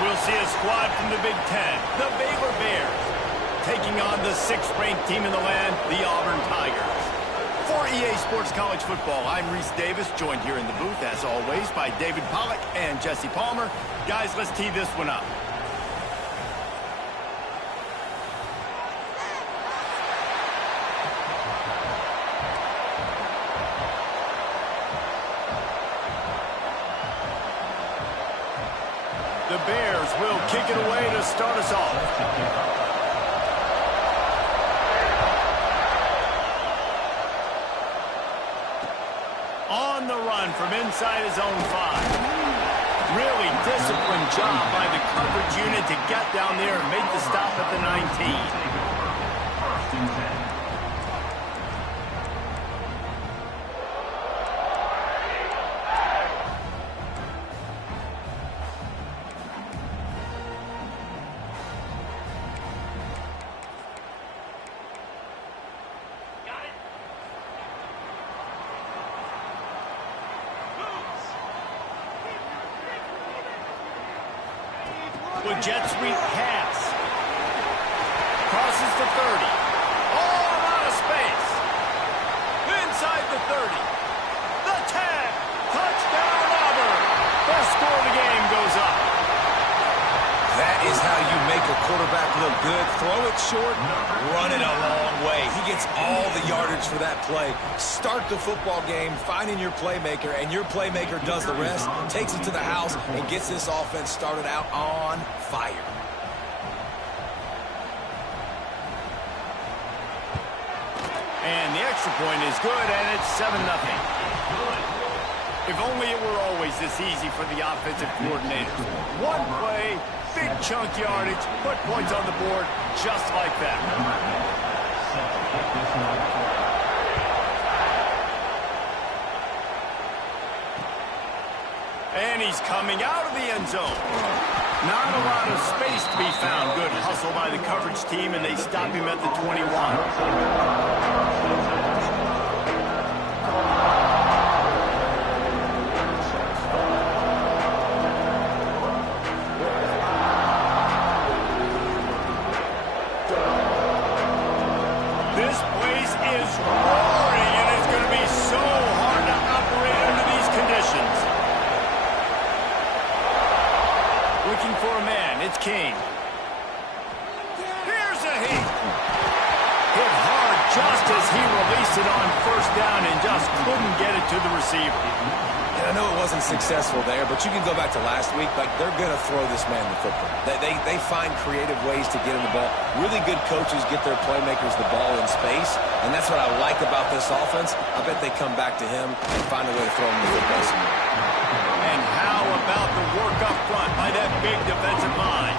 we'll see a squad from the Big Ten, the Baylor Bears, taking on the 6th-ranked team in the land, the Auburn Tigers. For EA Sports College Football, I'm Reese Davis, joined here in the booth, as always, by David Pollack and Jesse Palmer. Guys, let's tee this one up. The Bears will kick it away to start us off. On the run from inside his own 5. Really disciplined job by the coverage unit to get down there and make the stop at the 19. With jet sweep pass. Crosses the 30. Oh, out of space. Inside the 30. The 10. Touchdown, Auburn. First score of the game goes up. That is how you make a quarterback look good. Throw it short, run it a long way. He gets all the yardage for that play. Start the football game finding your playmaker, and your playmaker does the rest, takes it to the house, and gets this offense started out on fire. And the extra point is good, and it's 7-0. If only it were always this easy for the offensive coordinators. One play, big chunk yardage, put points on the board just like that. And he's coming out of the end zone. Not a lot of space to be found. Good hustle by the coverage team, and they stop him at the 21. This place is roaring, and it's going to be so hard to operate under these conditions. Looking for a man, it's King. Here's a hit. Hit hard just as he released it on first down and just couldn't get it to the receiver. And I know it wasn't successful there, but you can go back to last week. Like, they're going to throw this man the football. They find creative ways to get him the ball. Really good coaches get their playmakers the ball in space, and that's what I like about this offense. I bet they come back to him and find a way to throw him the football somewhere. And how about the work up front by that big defensive line?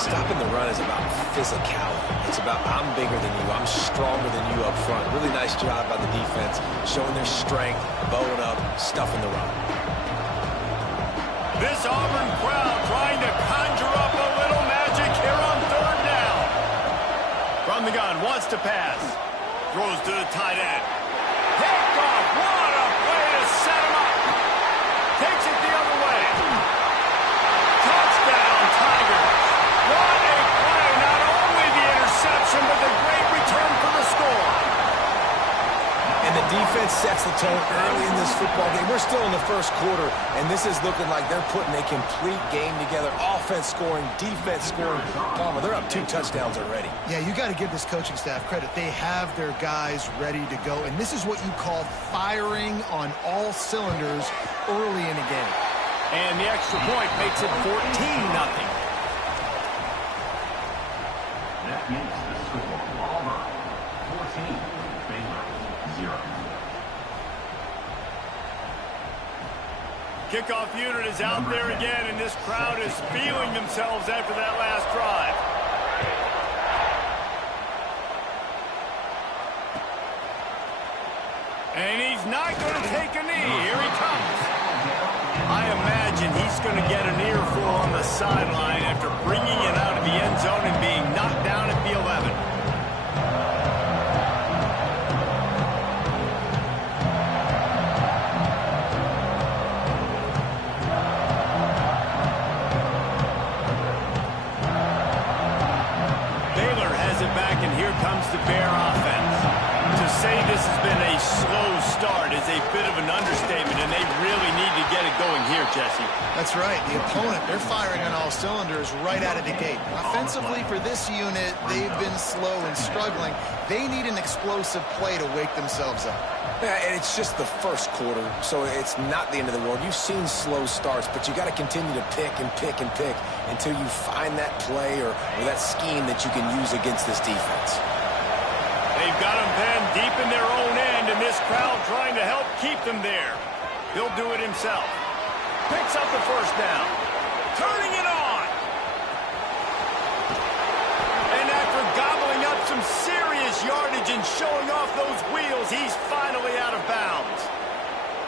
Stopping the run is about physicality. It's about I'm bigger than you, I'm stronger than you up front. Really nice job by the defense, showing their strength, bowing up, stuffing the run. This Auburn crowd trying to conjure up a little magic here on 3rd down. From the gun, wants to pass. Throws to the tight end. Picked off. What a play to set him up. Takes it the other way. Touchdown, Tigers. What a play. Not only the interception, but the great return for the score. And the defense sets the tone early in this football game. We're still in the first quarter, and this is looking like they're putting a complete game together. Offense scoring, defense scoring. Palmer, they're up 2 touchdowns already. Yeah, you got to give this coaching staff credit. They have their guys ready to go, and this is what you call firing on all cylinders early in a game. And the extra point makes it 14-0. That makes the score Auburn 14, Baylor 0. Kickoff unit is out there again, and this crowd is feeling themselves after that last drive. And he's not going to take a knee. Here he comes. I imagine he's going to get an earful on the sideline after bringing it out of the end zone and being knocked down at the 11. comes the Bear offense. To say this has been a slow start is a bit of an understatement, and they really need to get it going here, Jesse. That's right. The opponent, they're firing on all cylinders right out of the gate. Offensively, for this unit, they've been slow and struggling. They need an explosive play to wake themselves up. Yeah, and it's just the first quarter, so it's not the end of the world. You've seen slow starts, but you got to continue to pick and pick and pick until you find that play or that scheme that you can use against this defense. They've got them pinned deep in their own end, and this crowd trying to help keep them there. He'll do it himself. Picks up the first down. Turning it on. And after gobbling up some serious yardage and showing off those wheels, he's finally out of bounds.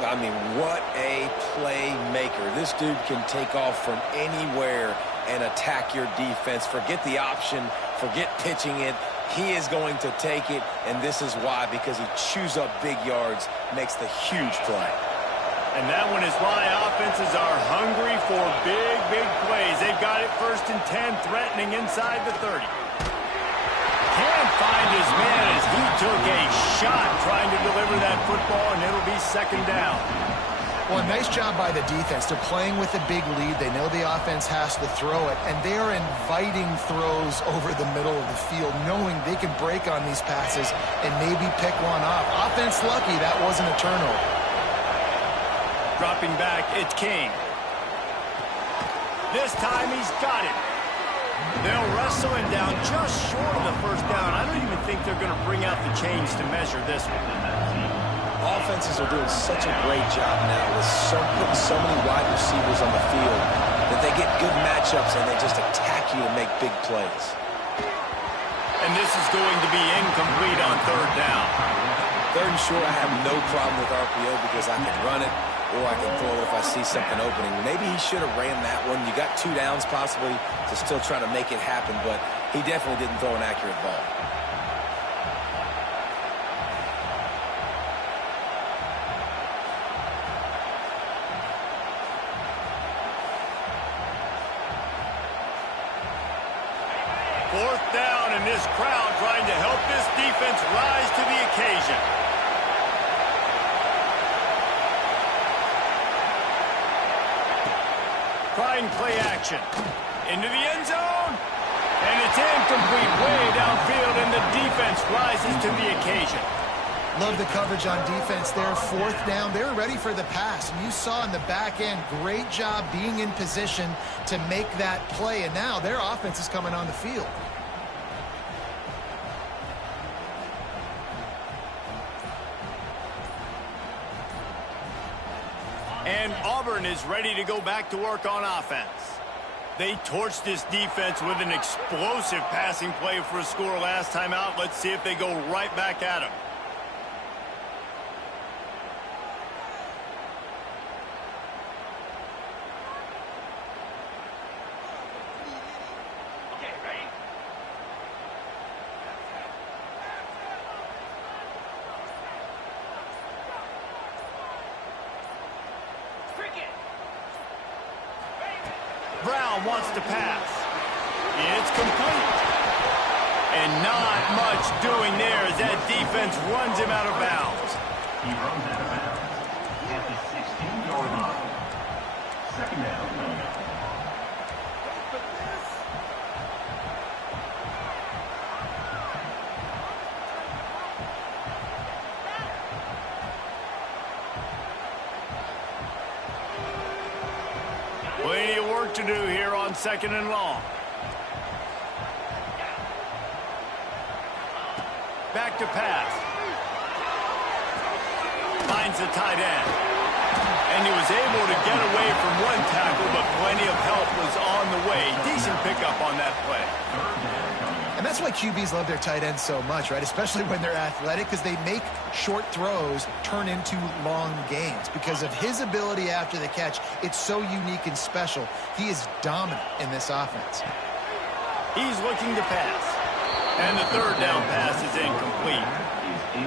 I mean, what a playmaker. This dude can take off from anywhere and attack your defense. Forget the option. Forget pitching it. He is going to take it, and this is why, because he chews up big yards, makes the huge play. And that one is why offenses are hungry for big, big plays. They've got it 1st and 10, threatening inside the 30. Can't find his man as he took a shot trying to deliver that football, and it'll be 2nd down. Well, nice job by the defense. They're playing with a big lead. They know the offense has to throw it, and they are inviting throws over the middle of the field, knowing they can break on these passes and maybe pick one off. Offense lucky that wasn't a turnover. Dropping back, it's King. This time he's got it. They'll wrestle him down just short of the 1st down. I don't even think they're going to bring out the chains to measure this one. Offenses are doing such a great job now with putting so many wide receivers on the field that they get good matchups and they just attack you to make big plays. And this is going to be incomplete on 3rd down. 3rd and short, I have no problem with RPO because I can run it or I can throw it if I see something opening. Maybe he should have ran that one. You got 2 downs possibly to still try to make it happen, but he definitely didn't throw an accurate ball. Fourth down, and this crowd trying to help this defense rise to the occasion. Trying play action. Into the end zone. And it's incomplete way downfield, and the defense rises to the occasion. Love the coverage on defense there. 4th down. They're ready for the pass. And you saw in the back end, great job being in position to make that play. And now their offense is coming on the field. And Auburn is ready to go back to work on offense. They torched this defense with an explosive passing play for a score last time out. Let's see if they go right back at him. Brown wants to pass. It's complete. And not much doing there as that defense runs him out of bounds. He runs out of bounds at the 16-yard line. 2nd down. Plenty of work to do here on 2nd and long. Back to pass. Finds the tight end. And he was able to get away from one tackle, but plenty of help was on the way. Decent pickup on that play. And that's why QBs love their tight ends so much, right? Especially when they're athletic, because they make short throws turn into long gains. Because of his ability after the catch, it's so unique and special. He is dominant in this offense. He's looking to pass. And the third down pass is incomplete.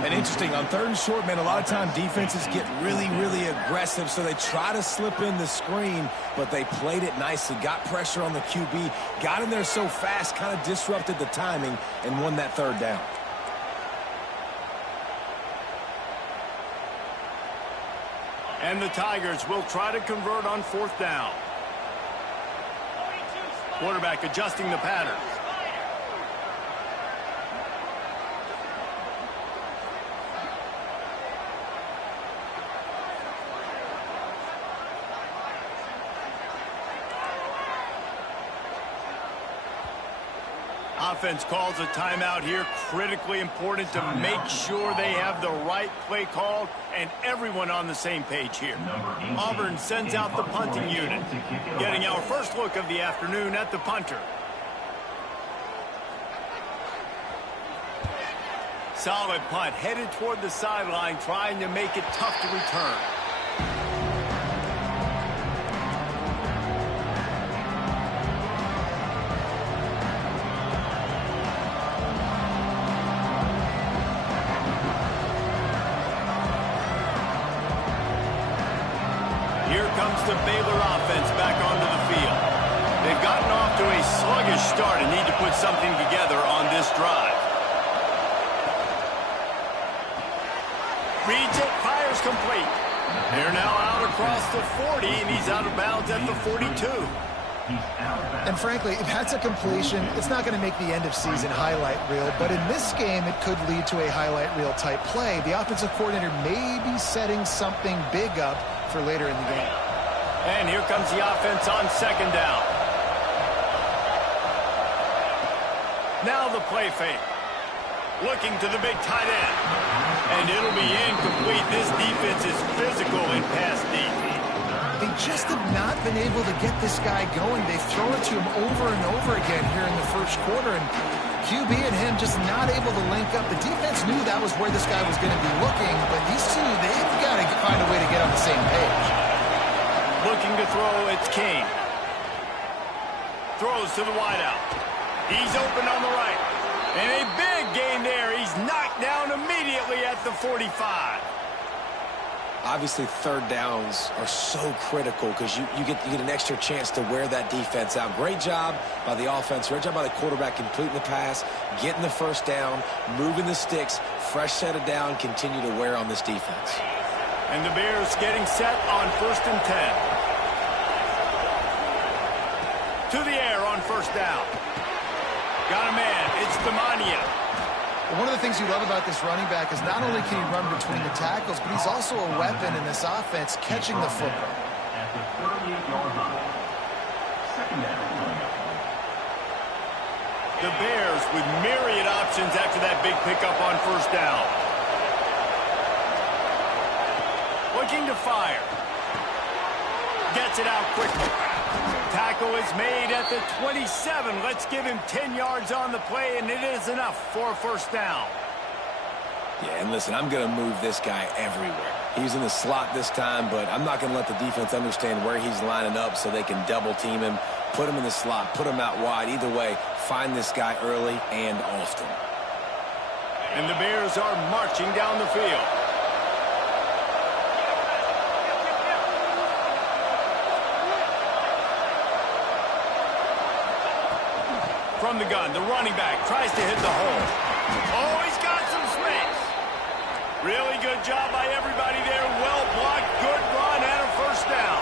And interesting, on 3rd and short, man, a lot of time defenses get really, really aggressive, so they try to slip in the screen, but they played it nicely, got pressure on the QB, got in there so fast, kind of disrupted the timing, and won that 3rd down. And the Tigers will try to convert on 4th down. Quarterback adjusting the pattern. Offense calls a timeout here. Critically important to make sure they have the right play called and everyone on the same page here. Auburn sends out the punting unit. Getting our first look of the afternoon at the punter. Solid punt, headed toward the sideline, trying to make it tough to return. Here comes the Baylor offense back onto the field. They've gotten off to a sluggish start and need to put something together on this drive. Reads it, fires complete. They're now out across the 40, and he's out of bounds at the 42. And frankly, if that's a completion, it's not going to make the end of season highlight reel, but in this game, it could lead to a highlight reel type play. The offensive coordinator may be setting something big up for later in the game. And here comes the offense on 2nd down. Now the play fake. Looking to the big tight end. And it'll be incomplete. This defense is physical in pass deep. They just have not been able to get this guy going. They've thrown it to him over and over again here in the 1st quarter, and QB and him just not able to link up. The defense knew that was where this guy was going to be looking, but these two, they've got to find a way to get on the same page. Looking to throw, it's King. Throws to the wideout. He's open on the right. And a big gain there. He's knocked down immediately at the 45. Obviously, 3rd downs are so critical because you get an extra chance to wear that defense out. Great job by the offense. Great job by the quarterback completing the pass, getting the 1st down, moving the sticks, fresh set of down, continue to wear on this defense. And the Bears getting set on 1st and 10. To the air on 1st down. Got a man. It's Demania. One of the things you love about this running back is not only can he run between the tackles, but he's also a weapon in this offense catching the football. At the 38-yard line. 2nd down. The Bears with myriad options after that big pickup on 1st down. Looking to fire. Gets it out quickly. Tackle is made at the 27. Let's give him 10 yards on the play, and it is enough for a 1st down. Yeah, and listen, I'm going to move this guy everywhere. He's in the slot this time, but I'm not going to let the defense understand where he's lining up so they can double team him, put him in the slot, put him out wide. Either way, find this guy early and often. And the Bears are marching down the field. From the gun, the running back tries to hit the hole. Oh, he's got some space. Really good job by everybody there. Well blocked, good run, and a 1st down.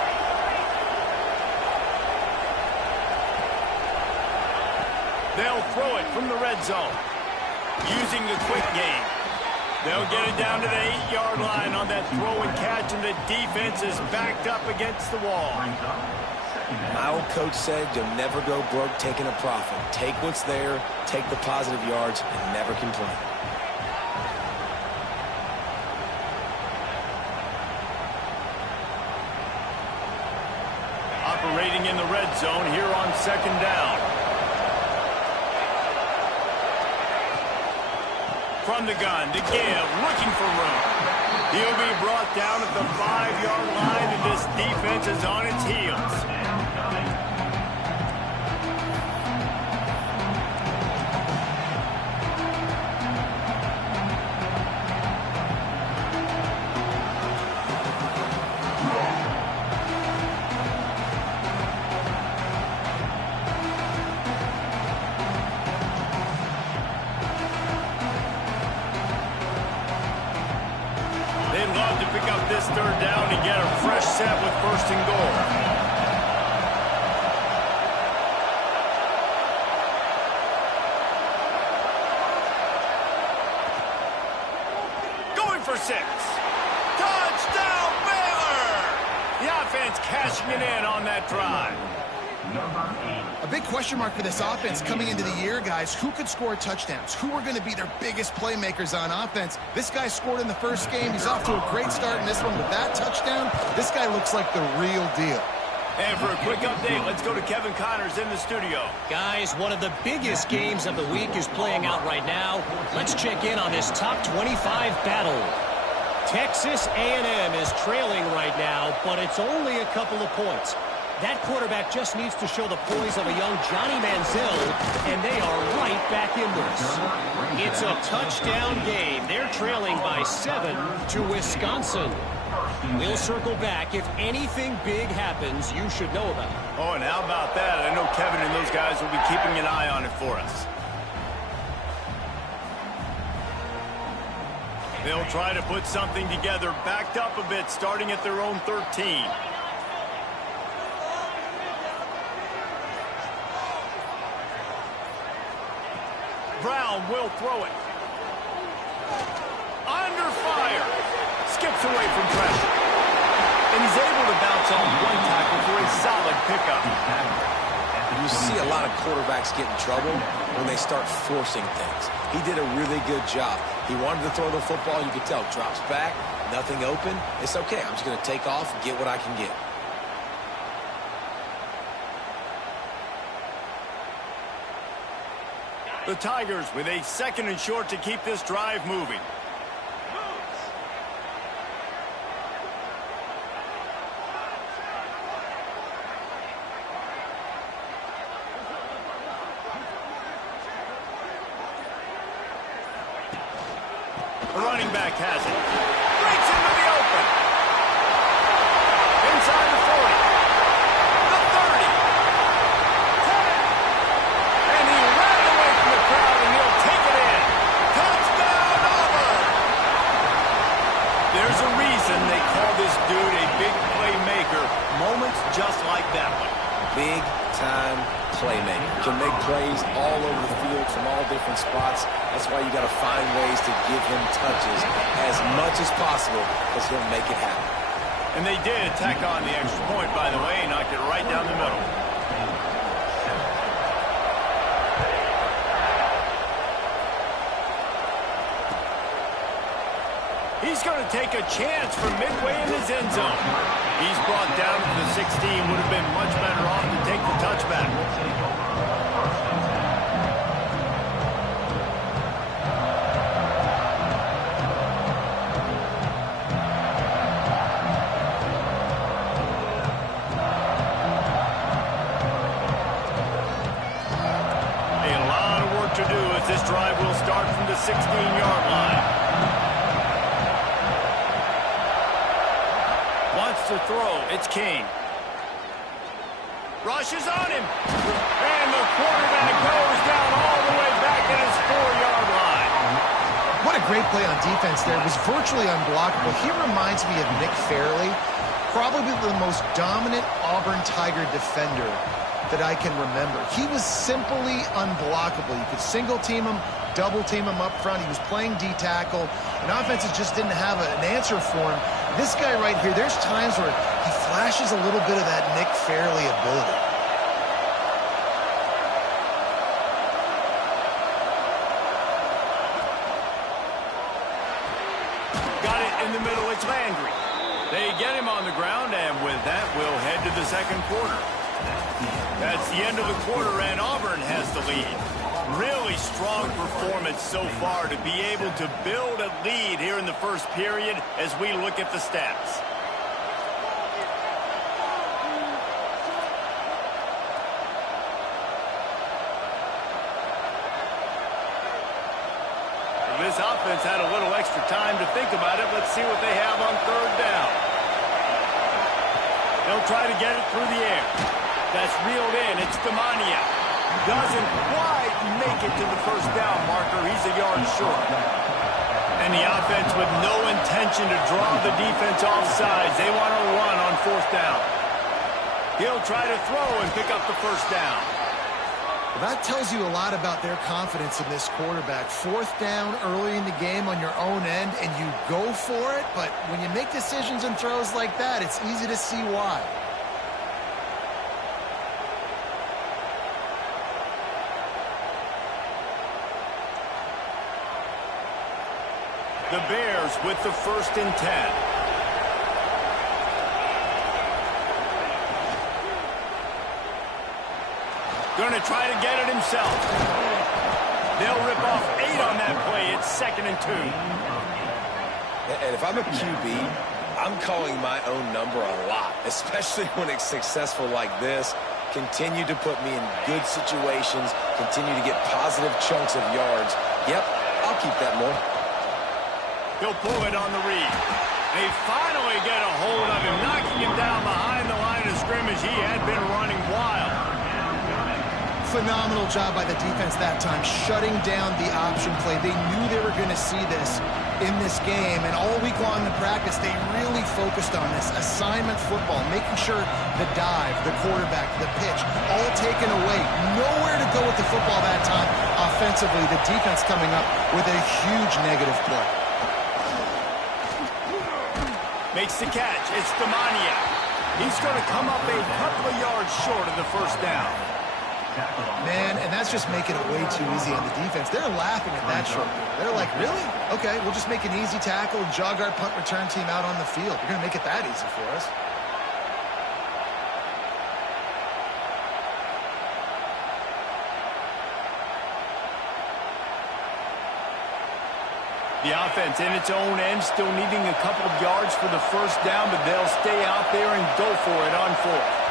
They'll throw it from the red zone. Using the quick game. They'll get it down to the 8-yard line on that throw and catch, and the defense is backed up against the wall. My old coach said you'll never go broke taking a profit. Take what's there, take the positive yards, and never complain. Operating in the red zone here on 2nd down. From the gun to give, looking for room. He'll be brought down at the 5-yard line, and this defense is on its heels. for 6. Touchdown, Baylor! The offense cashing it in on that drive. A big question mark for this offense coming into the year, guys. Who could score touchdowns? Who are going to be their biggest playmakers on offense? This guy scored in the first game. He's off to a great start in this one with that touchdown. This guy looks like the real deal. And for a quick update, let's go to Kevin Connors in the studio. Guys, one of the biggest games of the week is playing out right now. Let's check in on this top 25 battle. Texas A&M is trailing right now, but it's only a couple of points. That quarterback just needs to show the poise of a young Johnny Manziel, and they are right back in this. It's a touchdown game. They're trailing by 7 to Wisconsin. We'll circle back. If anything big happens, you should know about it. Oh, and how about that? I know Kevin and those guys will be keeping an eye on it for us. They'll try to put something together, backed up a bit, starting at their own 13. Brown will throw it. Under fire. Skips away from pressure. And he's able to bounce off one tackle for a solid pickup. You see a lot of quarterbacks get in trouble when they start forcing things. He did a really good job. He wanted to throw the football. You could tell. Drops back. Nothing open. It's okay. I'm just going to take off and get what I can get. The Tigers with a 2nd and short to keep this drive moving. The running back has it. Breaks into the open. Inside the 40. The 30. 10. And he ran away from the crowd, and he'll take it in. Touchdown, Auburn! There's a reason they call this dude a big playmaker. Moments just like that one. Big-time playmaker. Can make plays all over the field from all different spots. That's why you got to find ways to give him touches as much as possible, because he'll make it happen. And they did tack on the extra point, by the way, and knocked it right down the middle. He's going to take a chance from midway in his end zone. He's brought down to the 16. Would have been much better off to take the touchback. A lot of work to do as this drive will start from the 16-yard line. To throw, it's King. Rushes on him. And the quarterback goes down all the way back at his 4-yard line. What a great play on defense there. It was virtually unblockable. He reminds me of Nick Fairley, probably the most dominant Auburn Tiger defender that I can remember. He was simply unblockable. You could single team him, double team him up front. He was playing D-tackle, and offenses just didn't have an answer for him. This guy right here, there's times where he flashes a little bit of that Nick Fairley ability. Got it in the middle, it's Landry. They get him on the ground, and with that, we'll head to the 2nd quarter. That's the end of the quarter, and Auburn has the lead. Really strong performance so far to be able to build a lead here in the first period as we look at the stats. This offense had a little extra time to think about it. Let's see what they have on 3rd down. They'll try to get it through the air. That's reeled in. It's Demania. Doesn't quite make it to the 1st down marker. He's a yard short. And the offense with no intention to draw the defense off sides. They want to run on 4th down. He'll try to throw and pick up the 1st down. Well, that tells you a lot about their confidence in this quarterback. Fourth down early in the game on your own end, and you go for it, but when you make decisions and throws like that, it's easy to see why. The Bears with the 1st and 10. Going to try to get it himself. They'll rip off 8 on that play. It's 2nd and 2. And if I'm a QB, I'm calling my own number a lot, especially when it's successful like this. Continue to put me in good situations, continue to get positive chunks of yards. Yep, I'll keep that more. He'll pull it on the read. They finally get a hold of him, knocking him down behind the line of scrimmage. He had been running wild. Phenomenal job by the defense that time, shutting down the option play. They knew they were going to see this in this game, and all week long in practice, they really focused on this. Assignment football, making sure the dive, the quarterback, the pitch, all taken away. Nowhere to go with the football that time. Offensively, the defense coming up with a huge negative play. Makes the catch. It's Demania. He's going to come up a couple of yards short of the 1st down. Man, and that's just making it way too easy on the defense. They're laughing at that short game. They're like, really? Okay, we'll just make an easy tackle and jog our punt return team out on the field. You're going to make it that easy for us. The offense in its own end, still needing a couple of yards for the 1st down, but they'll stay out there and go for it on 4th.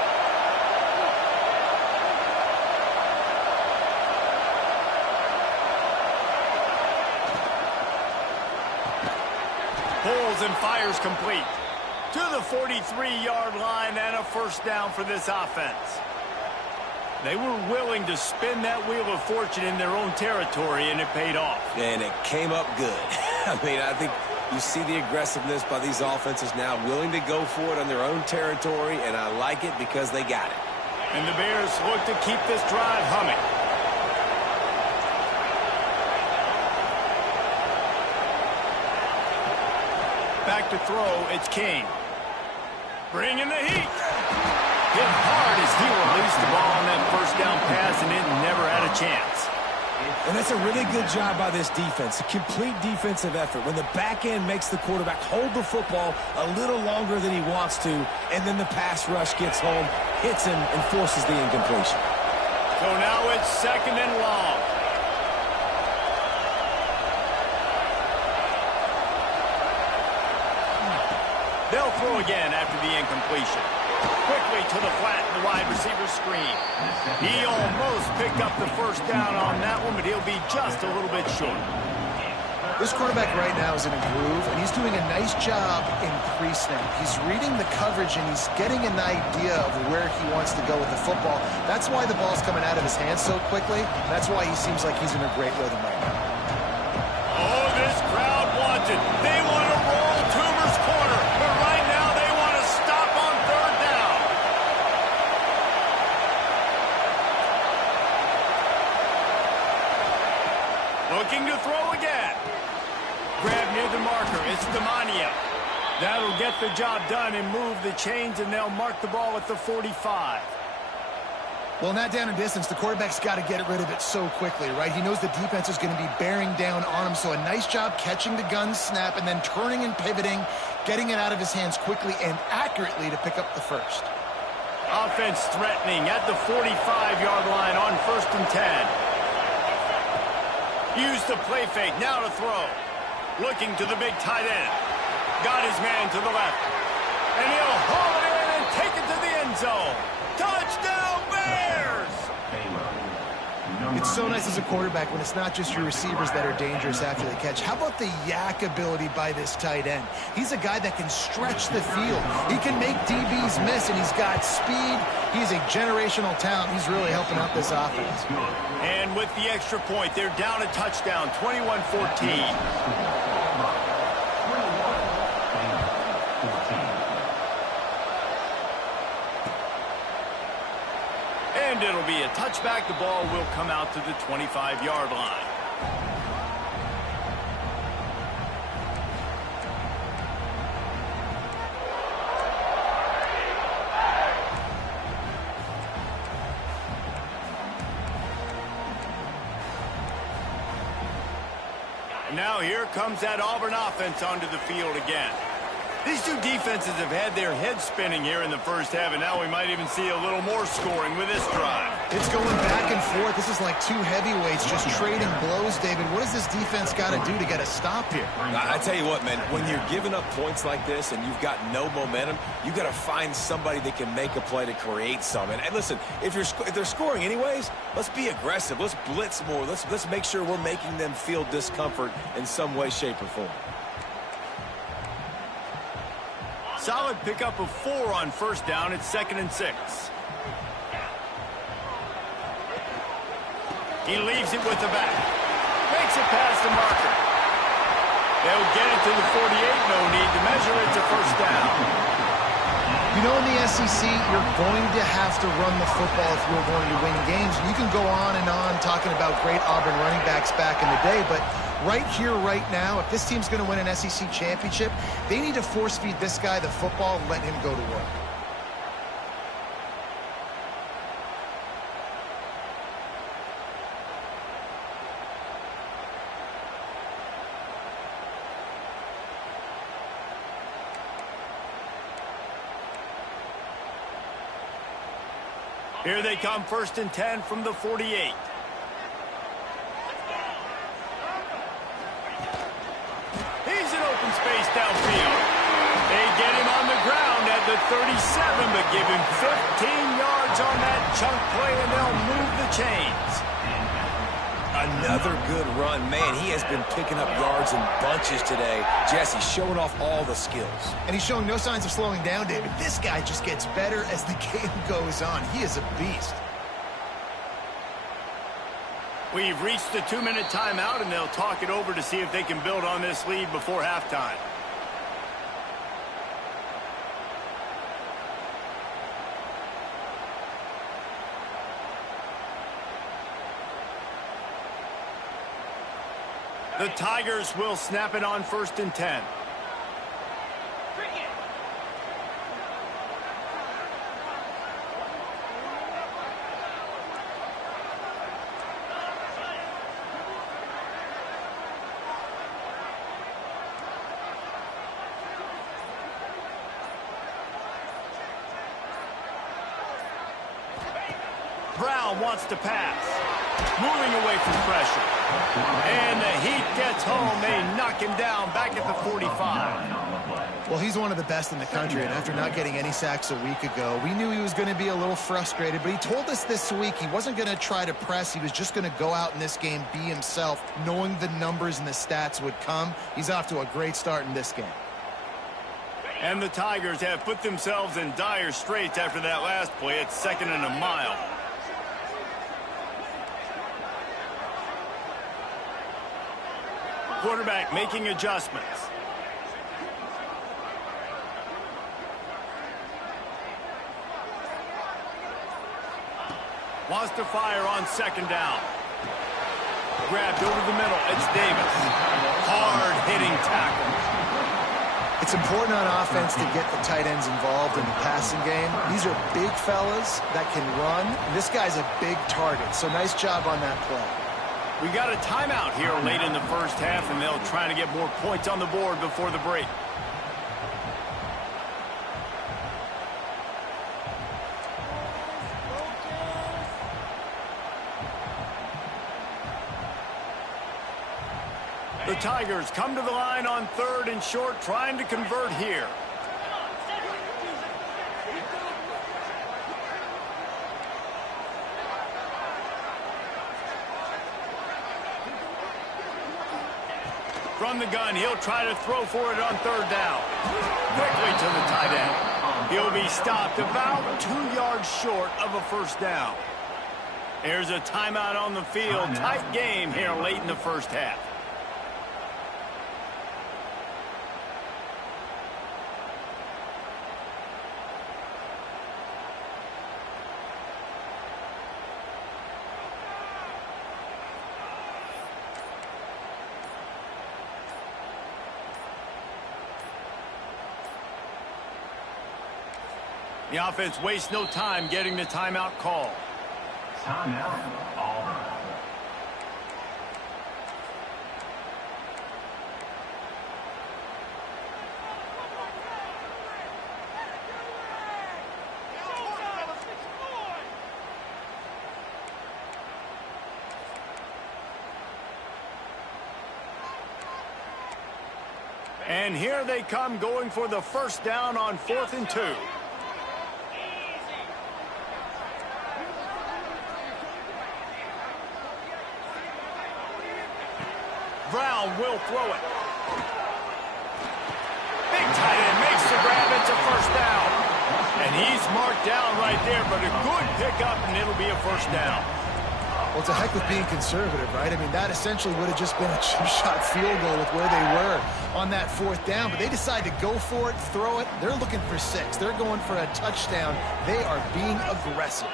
Pulls and fires complete to the 43-yard line, and a 1st down for this offense. They were willing to spin that wheel of fortune in their own territory, and it paid off. And it came up good. I mean, I think you see the aggressiveness by these offenses now, willing to go for it on their own territory, and I like it because they got it. And the Bears look to keep this drive humming. Back to throw, it's King. Bringing the heat. Hit hard as he released the ball on that 1st down pass, and it never had a chance. And that's a really good job by this defense, a complete defensive effort. When the back end makes the quarterback hold the football a little longer than he wants to, and then the pass rush gets home, hits him, and forces the incompletion. So now it's 2nd and long. They'll throw again after the incompletion. Quickly to the flat, the wide receiver screen. He almost picked up the 1st down on that one, but he'll be just a little bit short. This quarterback right now is in a groove, and he's doing a nice job in pre-snap. He's reading the coverage, and he's getting an idea of where he wants to go with the football. That's why the ball's coming out of his hands so quickly. That's why he seems like he's in a great rhythm right now. Oh, this crowd wants it. They want to roll Toomer's corner, but right now they want to stop on 3rd down. Looking to throw again. Grab near the marker. It's Demania. That'll get the job done and move the chains, and they'll mark the ball at the 45. Well, in that down and distance, the quarterback's got to get rid of it so quickly, right? He knows the defense is going to be bearing down on him, so a nice job catching the gun snap and then turning and pivoting, getting it out of his hands quickly and accurately to pick up the 1st. Offense threatening at the 45-yard line on 1st and 10. Use the play fake, now to throw. Looking to the big tight end. Got his man to the left. And he'll haul it in and take it to the end zone. Touchdown, Bears! It's so nice as a quarterback when it's not just your receivers that are dangerous after the catch. How about the yak ability by this tight end? He's a guy that can stretch the field. He can make DBs miss, and he's got speed. He's a generational talent. He's really helping out this offense. And with the extra point, they're down a touchdown, 21-14. And it'll be a touchback. The ball will come out to the 25-yard line. Now here comes that Auburn offense onto the field again. These two defenses have had their heads spinning here in the first half, and now we might even see a little more scoring with this drive. It's going back and forth. This is like two heavyweights just trading blows, David. What does this defense got to do to get a stop here? I tell you what, man, when you're giving up points like this and you've got no momentum, you got to find somebody that can make a play to create some. And listen, if they're scoring anyways, let's be aggressive. Let's blitz more. Let's make sure we're making them feel discomfort in some way, shape, or form. Solid pickup of 4 on first down. It's 2nd and 6. He leaves it with the back. Makes it past the marker. They'll get it to the 48. No need to measure it to first down. You know, in the SEC, you're going to have to run the football if you're going to win games. You can go on and on talking about great Auburn running backs back in the day, but right here, right now, if this team's going to win an SEC championship, they need to force-feed this guy the football and let him go to work. Here they come, 1st and 10 from the 48. He's in open space downfield. They get him on the ground at the 37, but give him 15 yards on that chunk play, and they'll move the chains. Another good run. Man, he has been picking up yards in bunches today. Jesse showing off all the skills. And he's showing no signs of slowing down, David. This guy just gets better as the game goes on. He is a beast. We've reached the 2-minute timeout, and they'll talk it over to see if they can build on this lead before halftime. The Tigers will snap it on 1st and 10. Brown wants to pass. Moving away from pressure. And the Heat gets home. They knock him down back at the 45. Well, he's one of the best in the country, and after not getting any sacks a week ago, we knew he was going to be a little frustrated, but he told us this week he wasn't going to try to press. He was just going to go out in this game, be himself, knowing the numbers and the stats would come. He's off to a great start in this game. And the Tigers have put themselves in dire straits after that last play. It's 2nd and a mile. Quarterback making adjustments. Wants to fire on 2nd down. Grabbed over the middle. It's Davis. Hard-hitting tackle. It's important on offense to get the tight ends involved in the passing game. These are big fellas that can run. This guy's a big target, so nice job on that play. We got a timeout here late in the first half, and they'll try to get more points on the board before the break. The Tigers come to the line on 3rd and short, trying to convert here. From the gun, he'll try to throw for it on 3rd down. Quickly to the tight end. He'll be stopped about 2 yards short of a first down. There's a timeout on the field. Tight game here late in the first half. The offense wastes no time getting the timeout call. Timeout, Auburn. And here they come going for the first down on 4th and 2. Brown will throw it. Big tight end makes the grab. It's a first down. And he's marked down right there, but a good pickup, and it'll be a first down. Well, it's a heck with being conservative, right? I mean, that essentially would have just been a chip-shot field goal with where they were on that 4th down, but they decide to go for it, throw it. They're looking for 6. They're going for a touchdown. They are being aggressive.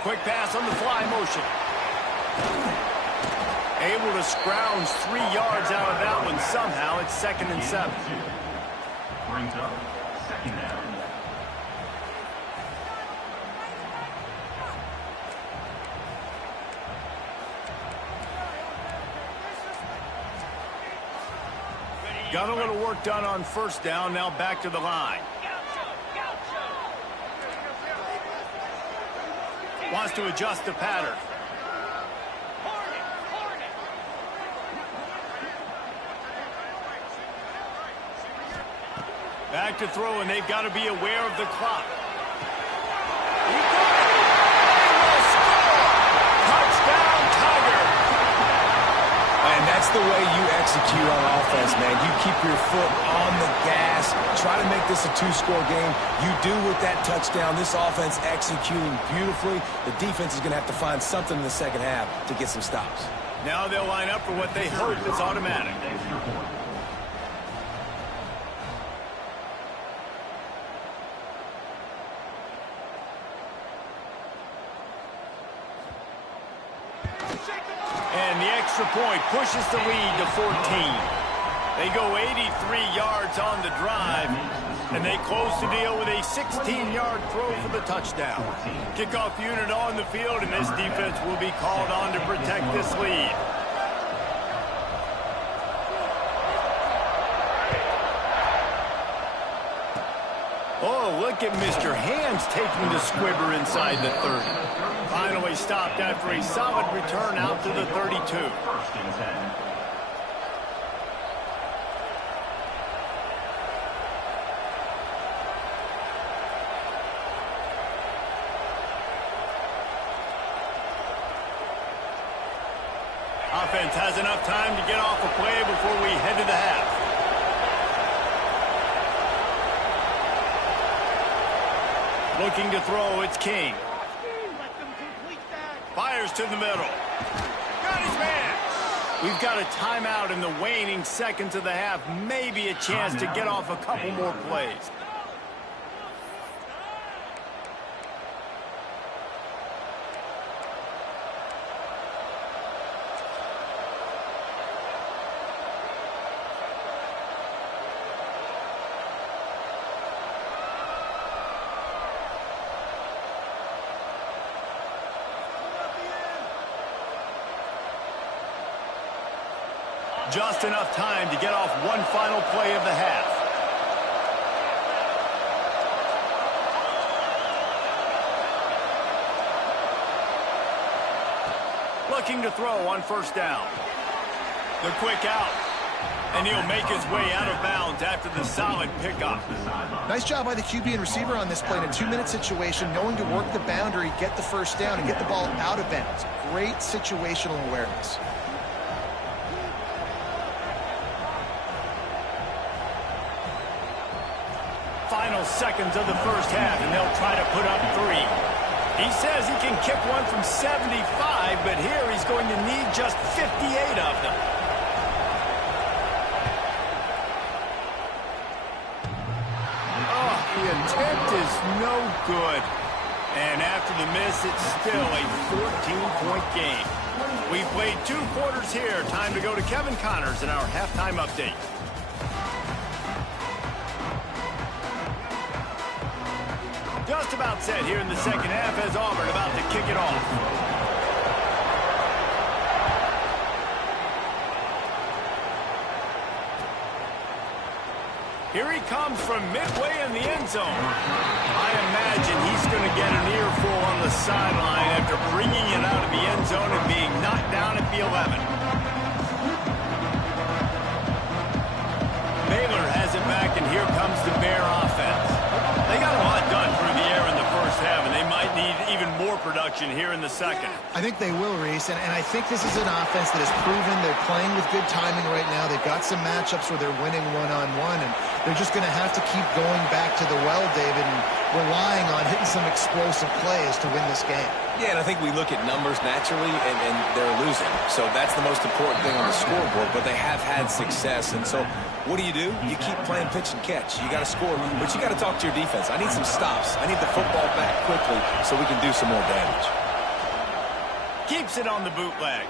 Quick pass on the fly motion. Able to scrounge 3 yards out of that one somehow. It's 2nd and 7. Brings up 2nd down. Got a little work done on 1st down. Now back to the line. Wants to adjust the pattern. Back to throw, and they've got to be aware of the clock. He got it! They will score! Touchdown, Tiger! And that's the way you execute on offense, man. You keep your foot on the gas, try to make this a 2-score game. You do with that touchdown. This offense executing beautifully. The defense is going to have to find something in the second half to get some stops. Now they'll line up for what they hope is automatic. Extra point. And the extra point pushes the lead to 14. They go 83 yards on the drive, and they close the deal with a 16-yard throw for the touchdown. Kickoff unit on the field, and this defense will be called on to protect this lead. Oh, look at Mr. Hands taking the squibber inside the 30. Finally stopped after a solid return out to the 32. 1st and 10. Offense has enough time to get off a play before we head to the half. Looking to throw, it's King. Fires to the middle. Got his man. We've got a timeout in the waning seconds of the half. Maybe a chance to get off a couple more plays. Just enough time to get off one final play of the half. Looking to throw on 1st down. The quick out. And he'll make his way out of bounds after the solid pickup. Nice job by the QB and receiver on this play in a 2-minute situation, knowing to work the boundary, get the first down, and get the ball out of bounds. Great situational awareness. Final seconds of the first half, and they'll try to put up 3. He says he can kick one from 75, but here he's going to need just 58 of them. Oh, the attempt is no good. And after the miss, it's still a 14-point game. We've played 2 quarters here. Time to go to Kevin Connors in our halftime update. just about set here in the second half as Auburn about to kick it off. Here he comes from midway in the end zone. I imagine he's going to get an earful on the sideline after bringing it out of the end zone and being knocked down at the 11. Baylor has it back, and here comes the Bear offense. They got a lot done through the air in the first half, and they might need even more production here in the second. I think they will, Reese, and I think this is an offense that has proven they're playing with good timing right now. They've got some matchups where they're winning one-on-one, and they're just going to have to keep going back to the well, David, and relying on hitting some explosive plays to win this game. Yeah, and I think we look at numbers naturally, and they're losing. So that's the most important thing on the scoreboard, but they have had success. And so what do? You keep playing pitch and catch. You got to score, but you got to talk to your defense. I need some stops. I need the football back quickly so we can do some more damage. Keeps it on the bootleg.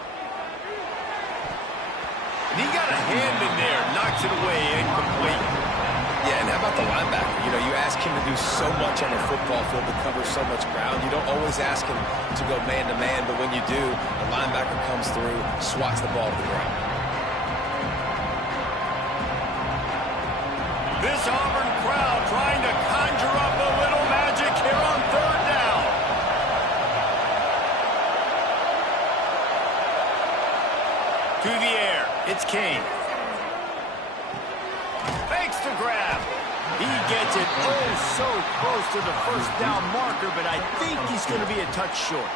And he got a hand in there, knocks it away, incomplete. Yeah, and how about the linebacker? You know, you ask him to do so much on the football field to cover so much ground. You don't always ask him to go man-to-man, but when you do, the linebacker comes through, swats the ball to the ground. This Auburn crowd trying to conjure up a little magic here on third down. To the air, it's King. Fakes the grab. He gets it so close to the first down marker, but I think he's going to be a touch short.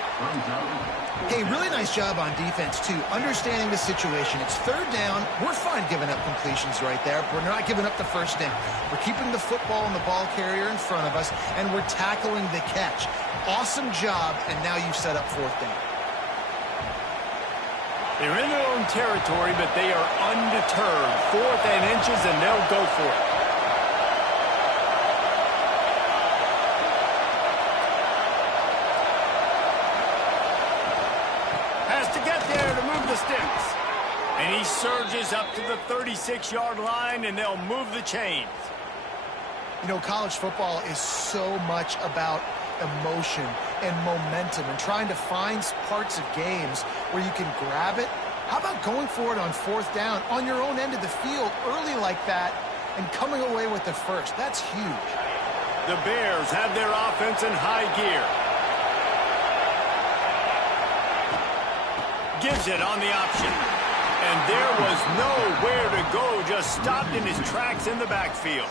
Hey, really nice job on defense, too, understanding the situation. It's third down. We're fine giving up completions right there. We're not giving up the first down. We're keeping the football and the ball carrier in front of us, and we're tackling the catch. Awesome job, and now you've set up fourth down. They're in their own territory, but they are undeterred. 4th and inches, and they'll go for it. Has to get there to move the sticks. And he surges up to the 36-yard line, and they'll move the chains. You know, college football is so much about emotion and momentum and trying to find parts of games where you can grab it. How about going for it on fourth down on your own end of the field early like that and coming away with the first? That's huge. The Bears have their offense in high gear. Gives it on the option. And there was nowhere to go, just stopped in his tracks in the backfield.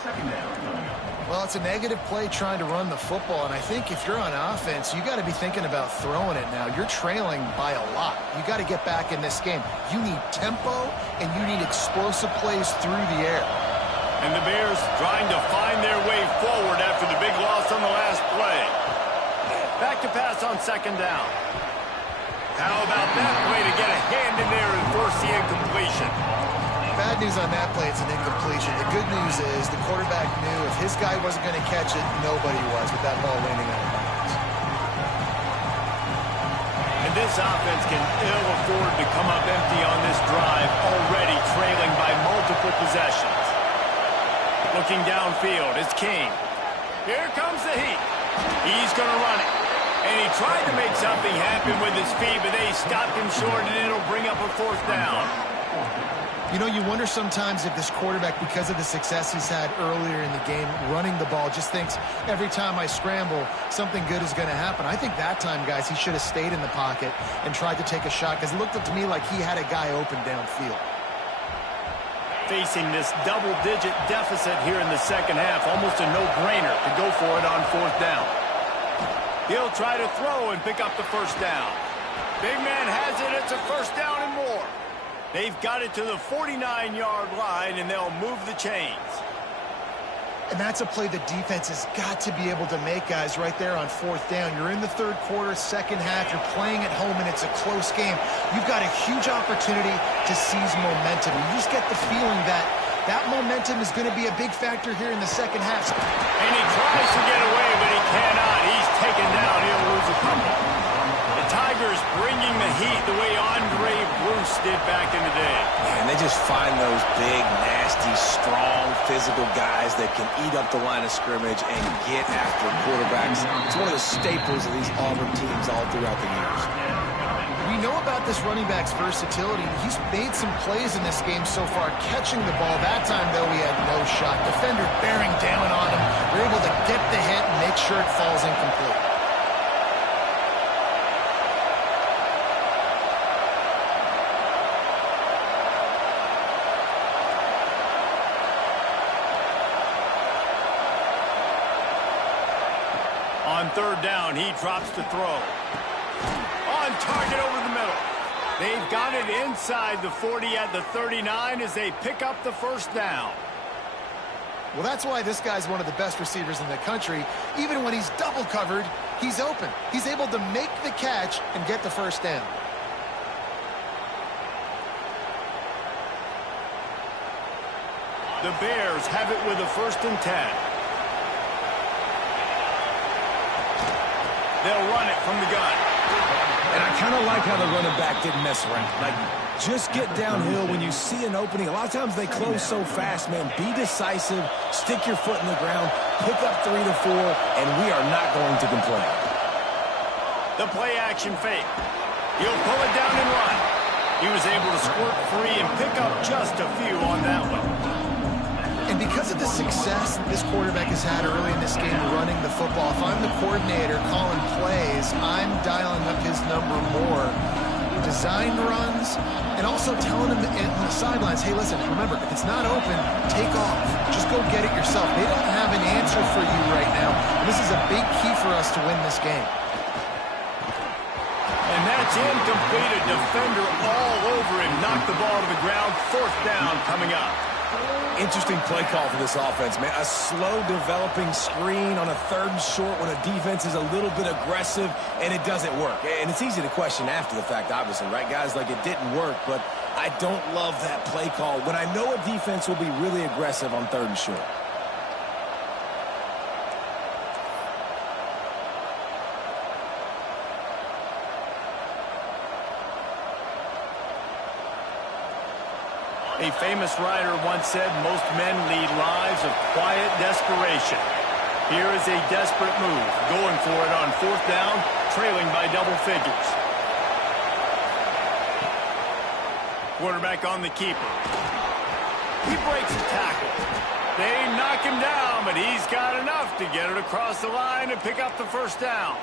Well, it's a negative play trying to run the football, and I think if you're on offense, you got to be thinking about throwing it now. You're trailing by a lot. You got to get back in this game. You need tempo, and you need explosive plays through the air. And the Bears trying to find their way forward after the big loss on the last play. Back to pass on second down. How about that play to get a hand in there and force the incompletion? Bad news on that play, it's an incompletion. The good news is the quarterback knew if his guy wasn't going to catch it, nobody was with that ball landing out of bounds. And this offense can ill afford to come up empty on this drive, already trailing by multiple possessions. Looking downfield, it's King. Here comes the heat. He's going to run it. And he tried to make something happen with his feet, but they stopped him short, and it'll bring up a fourth down. You know, you wonder sometimes if this quarterback, because of the success he's had earlier in the game, running the ball, just thinks every time I scramble, something good is going to happen. I think that time, guys, he should have stayed in the pocket and tried to take a shot, because it looked to me like he had a guy open downfield. Facing this double-digit deficit here in the second half, almost a no-brainer to go for it on fourth down. He'll try to throw and pick up the first down. Big man has it. It's a first down and more. They've got it to the 49-yard line, and they'll move the chains. And that's a play the defense has got to be able to make, guys, right there on fourth down. You're in the third quarter, second half. You're playing at home, and it's a close game. You've got a huge opportunity to seize momentum. You just get the feeling that that momentum is going to be a big factor here in the second half. And he tries to get away, but he cannot. He's taken down. He'll lose a couple. The Tigers bringing the heat the way Andre Bruce did back in the day. And they just find those big, nasty, strong, physical guys that can eat up the line of scrimmage and get after quarterbacks. It's one of the staples of these Auburn teams all throughout the years. We know about this running back's versatility. He's made some plays in this game so far, catching the ball. That time, though, he had no shot. Defender bearing down on him. They're able to get the hit and make sure it falls incomplete. On third down, he drops to throw. On target over the middle. They've got it inside the 40 at the 39 as they pick up the first down. Well, that's why this guy's one of the best receivers in the country. Even when he's double covered, he's open. He's able to make the catch and get the first down. The Bears have it with a 1st and 10. They'll run it from the gun. And I kind of like how the running back didn't mess around. Like, just get downhill when you see an opening. A lot of times they close so fast, man. Be decisive, stick your foot in the ground, pick up 3 to 4, and we are not going to complain. The play action fake. He'll pull it down and run. He was able to squirt free and pick up just a few on that one. And because of the success this quarterback has had early in this game running the football, if I'm the coordinator calling plays, I'm dialing up his number more. Design runs, and also telling him on the sidelines, hey, listen, remember, if it's not open, take off. Just go get it yourself. They don't have an answer for you right now. And this is a big key for us to win this game. And that's incomplete. A defender all over him. Knocked the ball to the ground. 4th down coming up. Interesting play call for this offense, man. A slow developing screen on a 3rd and short when a defense is a little bit aggressive and it doesn't work. And it's easy to question after the fact, obviously, right, guys? Like, it didn't work, but I don't love that play call when I know a defense will be really aggressive on 3rd and short. A famous writer once said, most men lead lives of quiet desperation. Here is a desperate move, going for it on 4th down, trailing by double figures. Quarterback on the keeper. He breaks the tackle. They knock him down, but he's got enough to get it across the line and pick up the first down.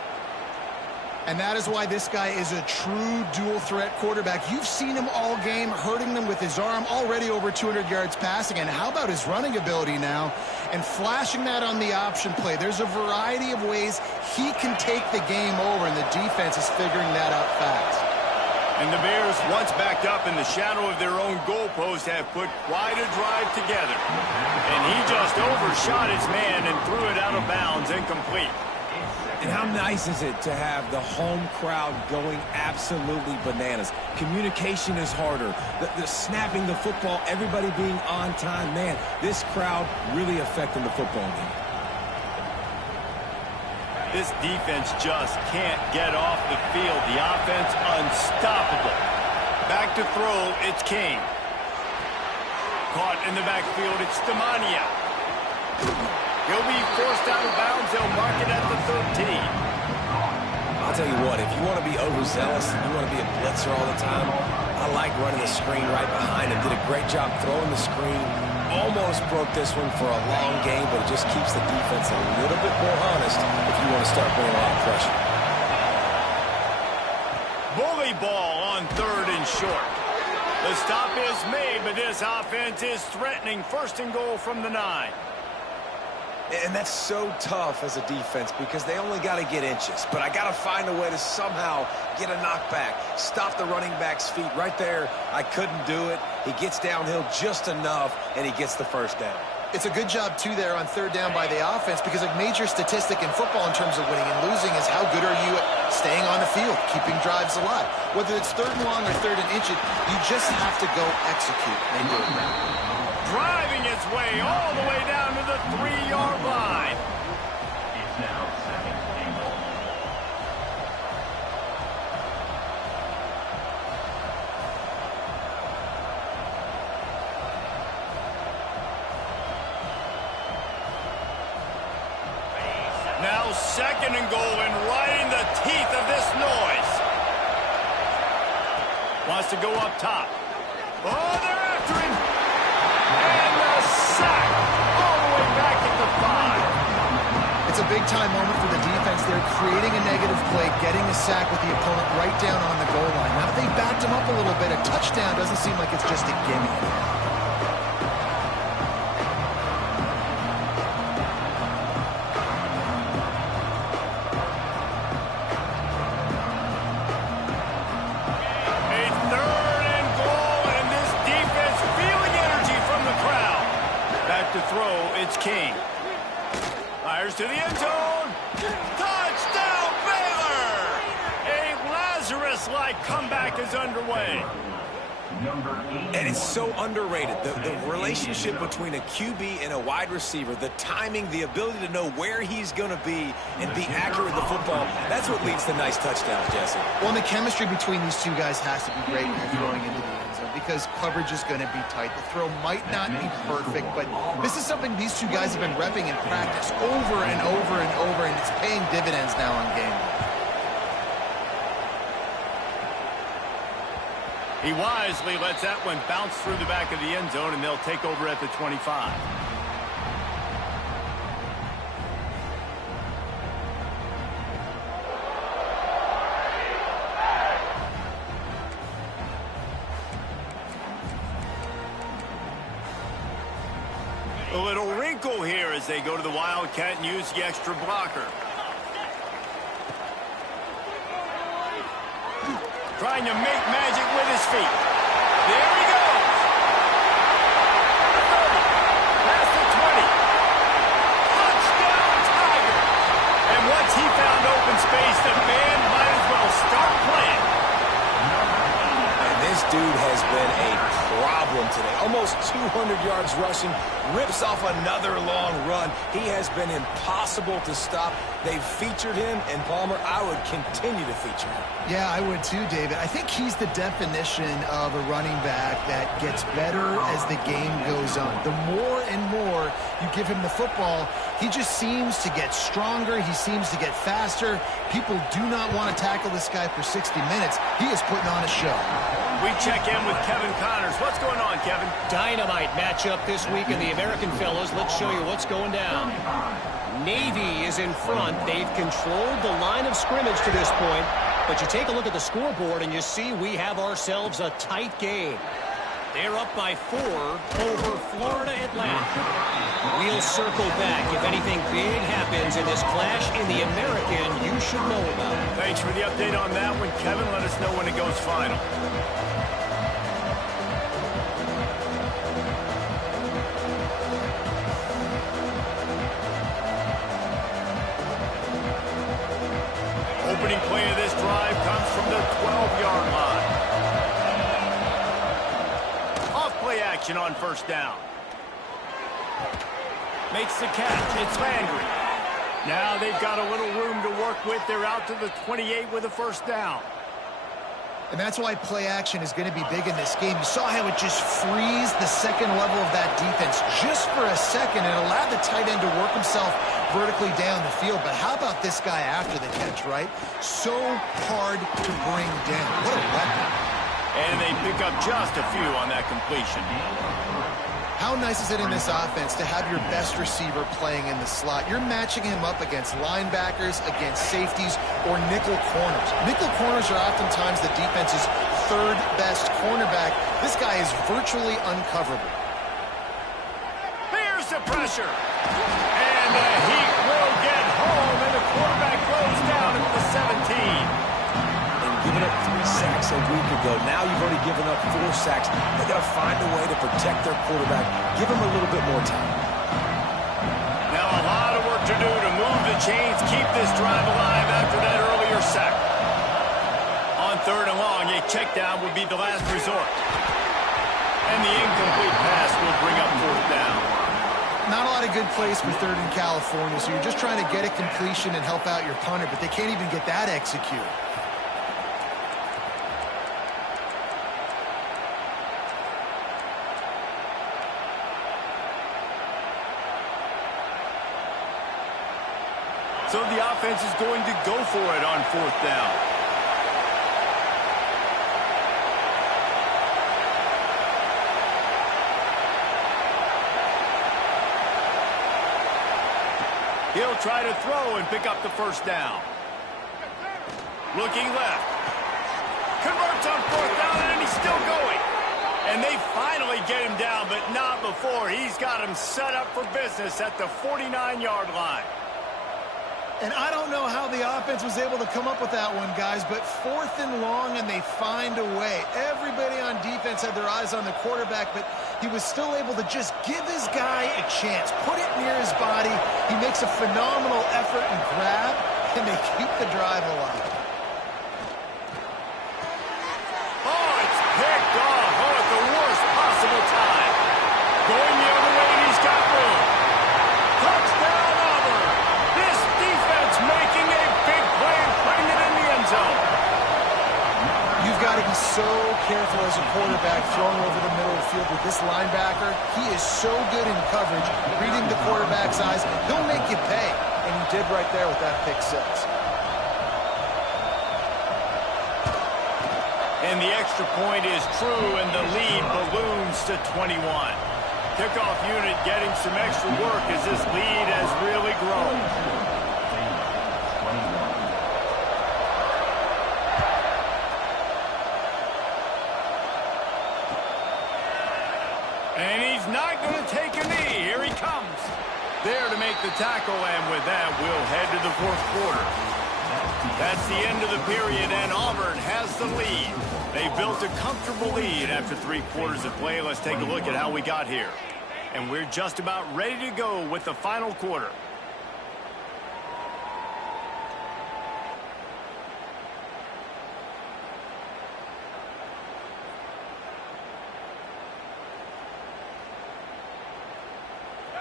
And that is why this guy is a true dual-threat quarterback. You've seen him all game, hurting them with his arm, already over 200 yards passing. And how about his running ability now? And flashing that on the option play. There's a variety of ways he can take the game over, and the defense is figuring that out fast. And the Bears, once backed up in the shadow of their own goalpost, have put quite a drive together. And he just overshot his man and threw it out of bounds, incomplete. And how nice is it to have the home crowd going absolutely bananas? Communication is harder. The snapping the football, everybody being on time. Man, this crowd really affecting the football game. This defense just can't get off the field. The offense unstoppable. Back to throw, it's King. Caught in the backfield, it's Stamania. He'll be forced out of bounds. They'll mark it at the 13. I'll tell you what, if you want to be overzealous, you want to be a blitzer all the time, I like running the screen right behind him. Did a great job throwing the screen. Almost broke this one for a long game, but it just keeps the defense a little bit more honest if you want to start bringing a lot of pressure. Bully ball on 3rd and short. The stop is made, but this offense is threatening. 1st and goal from the 9. And that's so tough as a defense because they only got to get inches. But I got to find a way to somehow get a knockback, stop the running back's feet right there. I couldn't do it. He gets downhill just enough, and he gets the first down. It's a good job, too, there on 3rd down by the offense because a major statistic in football in terms of winning and losing is how good are you at staying on the field, keeping drives alive. Whether it's 3rd and long or 3rd and inches, you just have to go execute and do it right. Driving its way all the way down to the 3-yard line. It's now 2nd and goal. has to go up top. Oh, they're after him. And the sack all the way back at the 5. It's a big-time moment for the defense. They're creating a negative play, getting a sack with the opponent right down on the goal line. Now, they backed him up a little bit. A touchdown doesn't seem like it's just a gimme. It's King. Fires to the end zone. Touchdown, Baylor! A Lazarus-like comeback is underway. And it's so underrated. The relationship between a QB and a wide receiver, the timing, the ability to know where he's going to be and be accurate with the football, that's what leads to nice touchdowns, Jesse. Well, and the chemistry between these two guys has to be great when you're throwing into the end zone because coverage is going to be tight. The throw might not be perfect, but this is something these two guys have been repping in practice over and over and over, and it's paying dividends now on game day. He wisely lets that one bounce through the back of the end zone, and they'll take over at the 25. A little wrinkle here as they go to the Wildcat and use the extra blocker. Trying to make magic with his feet. There he goes. 30. Past the 20. Touchdown, Tiger. And once he found open space, the band might as well start playing. And this dude has been a problem today. Almost 200 yards rushing. Rips off another long run. He has been impossible to stop. They've featured him, and Palmer, I would continue to feature him. Yeah, I would too, David. I think he's the definition of a running back that gets better as the game goes on. The more and more you give him the football, he just seems to get stronger. He seems to get faster. People do not want to tackle this guy for 60 minutes. He is putting on a show. We check in with Kevin Connors. What's going on, Kevin? Dynamite matchup this week in the American fellas. Let's show you what's going down. Navy is in front. They've controlled the line of scrimmage to this point. But you take a look at the scoreboard and you see we have ourselves a tight game. They're up by 4 over Florida Atlantic. We'll circle back. If anything big happens in this clash in the American, you should know about it. Thanks for the update on that one, Kevin. Let us know when it goes final. Opening play of this drive comes from the 12-yard line. Off-play action on first down. Makes the catch. It's Landry. Now they've got a little room to work with. They're out to the 28 with a first down. And that's why play action is going to be big in this game. You saw how it just frees the second level of that defense just for a second and allowed the tight end to work himself vertically down the field. But how about this guy after the catch, right? So hard to bring down. What a weapon. And they pick up just a few on that completion. How nice is it in this offense to have your best receiver playing in the slot? You're matching him up against linebackers, against safeties, or nickel corners. Nickel corners are oftentimes the defense's third best cornerback. This guy is virtually uncoverable. Here's the pressure. And the Heat will get home, and the quarterback goes down at the 17. Giving up 3 sacks a week ago. Now you've already given up 4 sacks. They've got to find a way to protect their quarterback. Give him a little bit more time. Now a lot of work to do to move the chains, keep this drive alive after that earlier sack. On 3rd and long, a check down would be the last resort. And the incomplete pass will bring up 4th down. Not a lot of good plays for 3rd in California, so you're just trying to get a completion and help out your punter, but they can't even get that executed. So the offense is going to go for it on 4th down. He'll try to throw and pick up the first down. Looking left. Converts on fourth down, and he's still going. And they finally get him down, but not before. He's got him set up for business at the 49-yard line. And I don't know how the offense was able to come up with that one, guys, but 4th and long, and they find a way. Everybody on defense had their eyes on the quarterback, but he was still able to just give his guy a chance, put it near his body. He makes a phenomenal effort and grab, and they keep the drive alive. Oh, it's picked off. Oh, at the worst possible time. Going the other way, and he's got room. Touchdown, Auburn. This defense making a big play and putting it in the end zone. You've got to be so careful as a quarterback throwing over the middle of the field with this linebacker. He is so good in coverage, reading the quarterback's eyes. He'll make you pay, and he did right there with that pick six. And the extra point is true, and the lead balloons to 21. Kickoff unit getting some extra work as this lead has really grown. And he's not going to take a knee. Here he comes. There to make the tackle, and with that, we'll head to the fourth quarter. That's the end of the period, and Auburn has the lead. They built a comfortable lead after 3 quarters of play. Let's take a look at how we got here. And we're just about ready to go with the final quarter.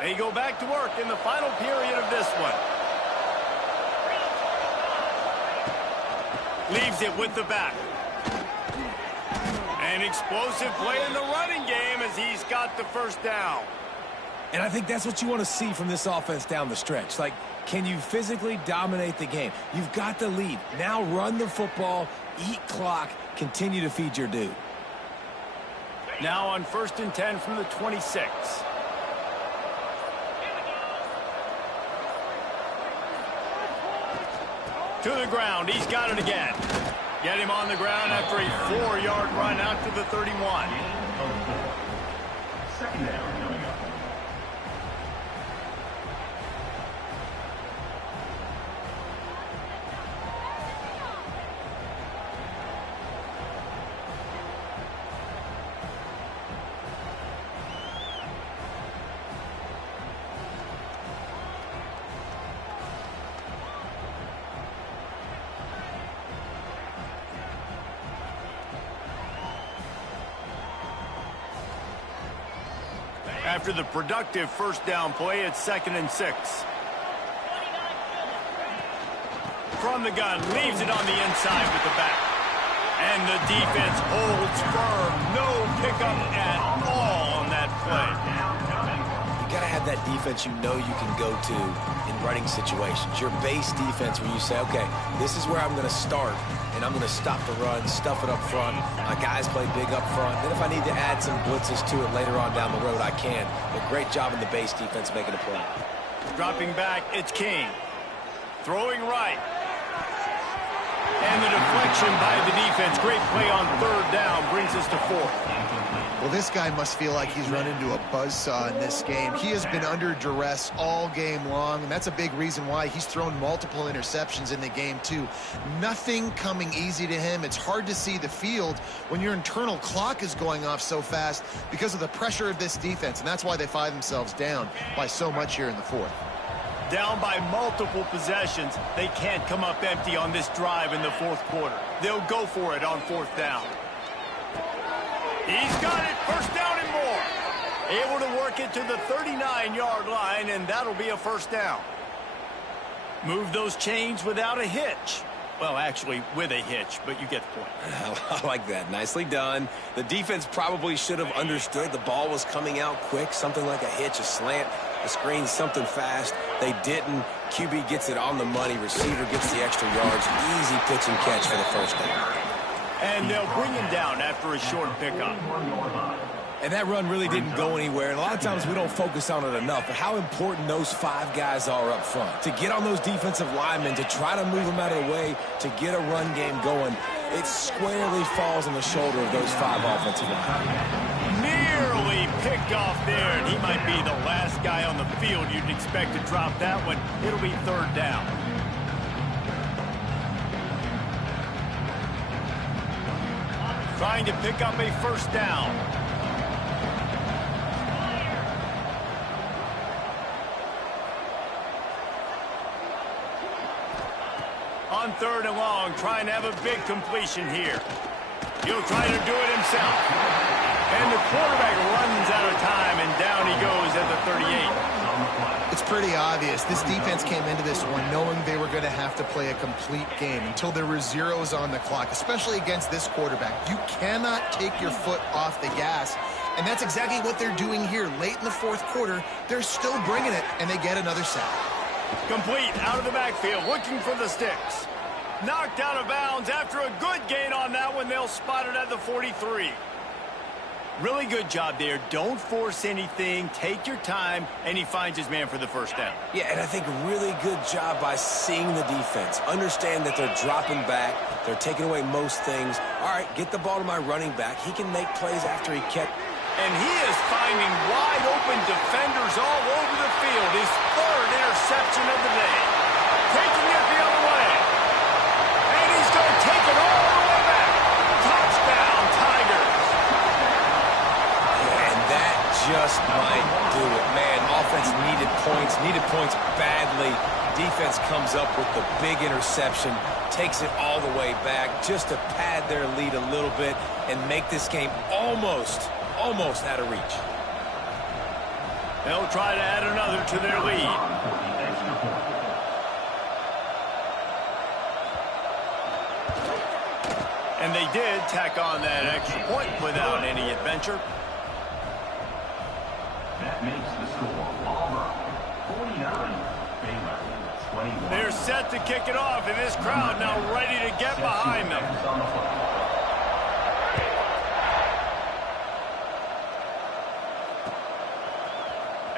They go back to work in the final period of this one. Leaves it with the back. An explosive play in the running game as he's got the first down. And I think that's what you want to see from this offense down the stretch. Like, can you physically dominate the game? You've got the lead. Now run the football, eat clock, continue to feed your dude. Now on 1st and 10 from the 26. To the ground. He's got it again. Get him on the ground after a 4-yard run out to the 31. Second down coming up. After the productive first down play, it's 2nd and 6. From the gun, leaves it on the inside with the back. And the defense holds firm. No pickup at all on that play. You got to have that defense you know you can go to in running situations. Your base defense where you say, okay, this is where I'm going to start, and I'm going to stop the run, stuff it up front. My guys play big up front. Then if I need to add some blitzes to it later on down the road, I can. But great job in the base defense making a play. Dropping back, it's King. Throwing right. And the deflection by the defense. Great play on 3rd down brings us to 4th. Well, this guy must feel like he's run into a buzzsaw in this game. He has been under duress all game long, and that's a big reason why he's thrown multiple interceptions in the game, too. Nothing coming easy to him. It's hard to see the field when your internal clock is going off so fast because of the pressure of this defense, and that's why they find themselves down by so much here in the 4th. Down by multiple possessions. They can't come up empty on this drive in the 4th quarter. They'll go for it on 4th down. He's got it, 1st down and more. Able to work it to the 39-yard line, and that'll be a 1st down. Move those chains without a hitch. Well, actually, with a hitch, but you get the point. I like that. Nicely done. The defense probably should have understood the ball was coming out quick, something like a hitch, a slant, a screen, something fast. They didn't. QB gets it on the money. Receiver gets the extra yards. Easy pitch and catch for the 1st down. And they'll bring him down after a short pickup. And that run really didn't go anywhere. And a lot of times we don't focus on it enough, but how important those 5 guys are up front. To get on those defensive linemen, to try to move them out of the way, to get a run game going, it squarely falls on the shoulder of those 5 offensive linemen. Nearly picked off there, and he might be the last guy on the field you'd expect to drop that one. It'll be 3rd down. Trying to pick up a 1st down. On 3rd and long, trying to have a big completion here. He'll try to do it himself. And the quarterback runs out of time, and down he goes at the 38. It's pretty obvious. This defense came into this one knowing they were going to have to play a complete game until there were zeros on the clock, especially against this quarterback. You cannot take your foot off the gas, and that's exactly what they're doing here. Late in the 4th quarter, they're still bringing it, and they get another sack. Complete out of the backfield, looking for the sticks. Knocked out of bounds after a good gain on that one. They'll spot it at the 43. Really good job there. Don't force anything. Take your time, and he finds his man for the 1st down. Yeah, and I think really good job by seeing the defense. Understand that they're dropping back. They're taking away most things. All right, get the ball to my running back. He can make plays after he catch. And he is finding wide-open defenders all over the field. His 3rd interception of the day. Taking it the other way. And he's going to take it all the way back. Touchdown, Tigers. Yeah, and that just might do it. Man, offense needed points badly. Defense comes up with the big interception, takes it all the way back just to pad their lead a little bit and make this game almost out of reach. They'll try to add another to their lead. And they did tack on that extra point without any adventure. That makes the score Auburn 49, Baylor 21. They're set to kick it off, and this crowd now ready to get behind them.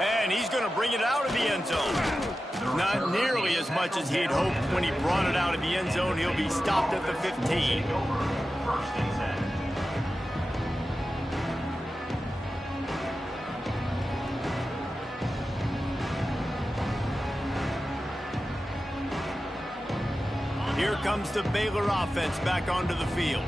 And he's going to bring it out of the end zone. Not nearly as much as he'd hoped when he brought it out of the end zone. He'll be stopped at the 15. 1st and 10. Here comes the Baylor offense back onto the field.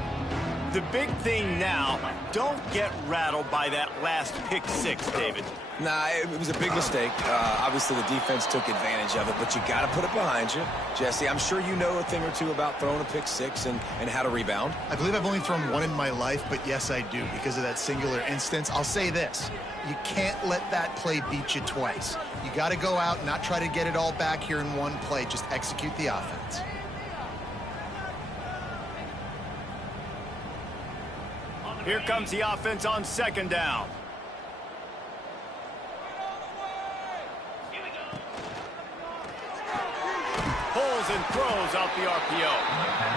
The big thing now, don't get rattled by that last pick 6, David. Nah, it was a big mistake. Obviously, the defense took advantage of it, but you got to put it behind you. Jesse, I'm sure you know a thing or two about throwing a pick 6 and how to rebound. I believe I've only thrown one in my life, but yes, I do because of that singular instance. I'll say this. You can't let that play beat you twice. You got to go out and not try to get it all back here in one play. Just execute the offense. Here comes the offense on 2nd down. Pulls and throws out the RPO.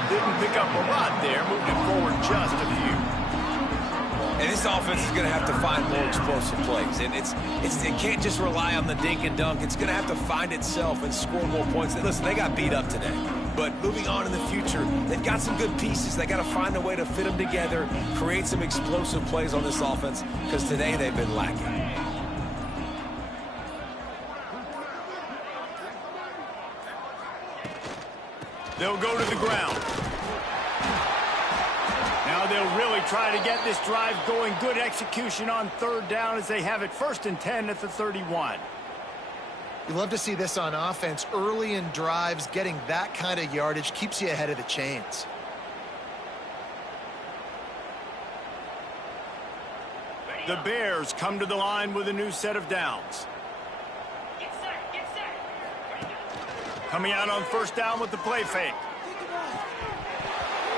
Didn't pick up a lot there, moved it forward just a few. And this offense is going to have to find more explosive plays. And it can't just rely on the dink and dunk. It's going to have to find itself and score more points. Listen, they got beat up today. But moving on in the future, they've got some good pieces. They got to find a way to fit them together, create some explosive plays on this offense, because today they've been lacking. They'll go to the ground. Now they'll really try to get this drive going. Good execution on 3rd down as they have it 1st and 10 at the 31. You love to see this on offense. Early in drives, getting that kind of yardage keeps you ahead of the chains. The Bears come to the line with a new set of downs. Coming out on 1st down with the play fake.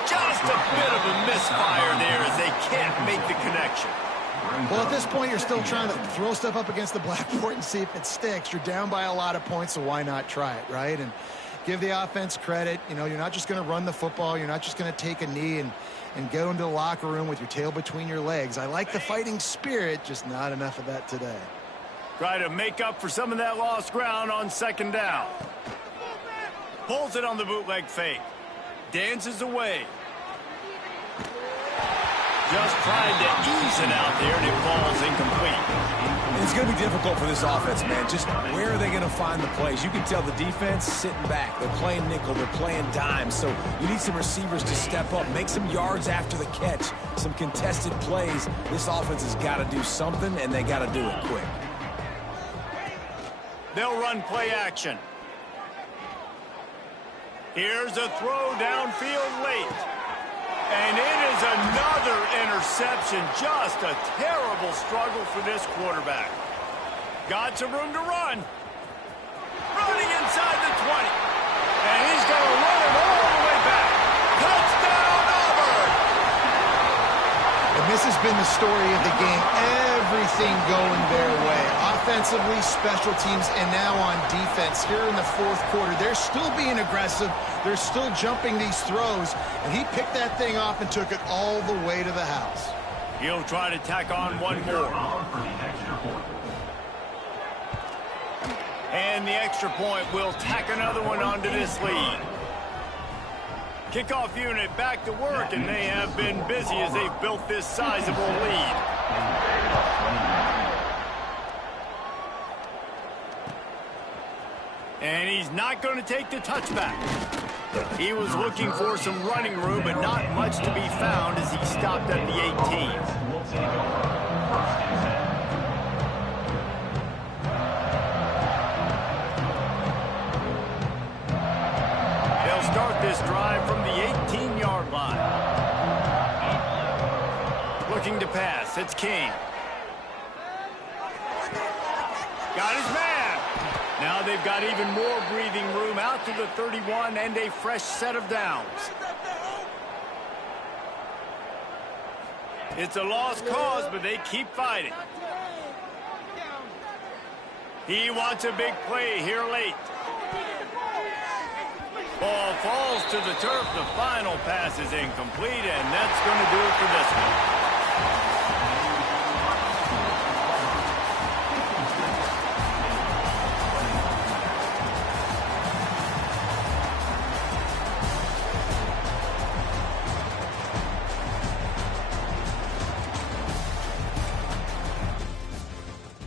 Just a bit of a misfire there as they can't make the connection. Well, at this point, you're still trying to throw stuff up against the blackboard and see if it sticks. You're down by a lot of points, so why not try it, right? And give the offense credit. You know, you're not just going to run the football. You're not just going to take a knee and go into the locker room with your tail between your legs. I like the fighting spirit, just not enough of that today. Try to make up for some of that lost ground on second down. Pulls it on the bootleg fake. Dances away. Just tried to ease it out there, and it falls incomplete. It's going to be difficult for this offense, man. Just where are they going to find the plays? You can tell the defense sitting back. They're playing nickel. They're playing dime. So you need some receivers to step up, make some yards after the catch, some contested plays. This offense has got to do something, and they got to do it quick. They'll run play action. Here's a throw downfield late. And it is another interception. Just a terrible struggle for this quarterback. Got some room to run. Running inside the 20. And he's going to run it all the way back. Touchdown, Auburn! And this has been the story of the game. Everything going their way. Offensively, special teams, and now on defense. Here in the fourth quarter, they're still being aggressive. They're still jumping these throws. And he picked that thing off and took it all the way to the house. He'll try to tack on one more. And the extra point will tack another one onto this lead. Kickoff unit back to work, and they have been busy as they've built this sizable lead. And he's not going to take the touchback. He was looking for some running room, but not much to be found as he stopped at the 18. Start this drive from the 18-yard line. Looking to pass. It's King. Got his man. Now they've got even more breathing room out to the 31 and a fresh set of downs. It's a lost cause, but they keep fighting. He wants a big play here late. Ball falls to the turf. The final pass is incomplete, and that's going to do it for this one.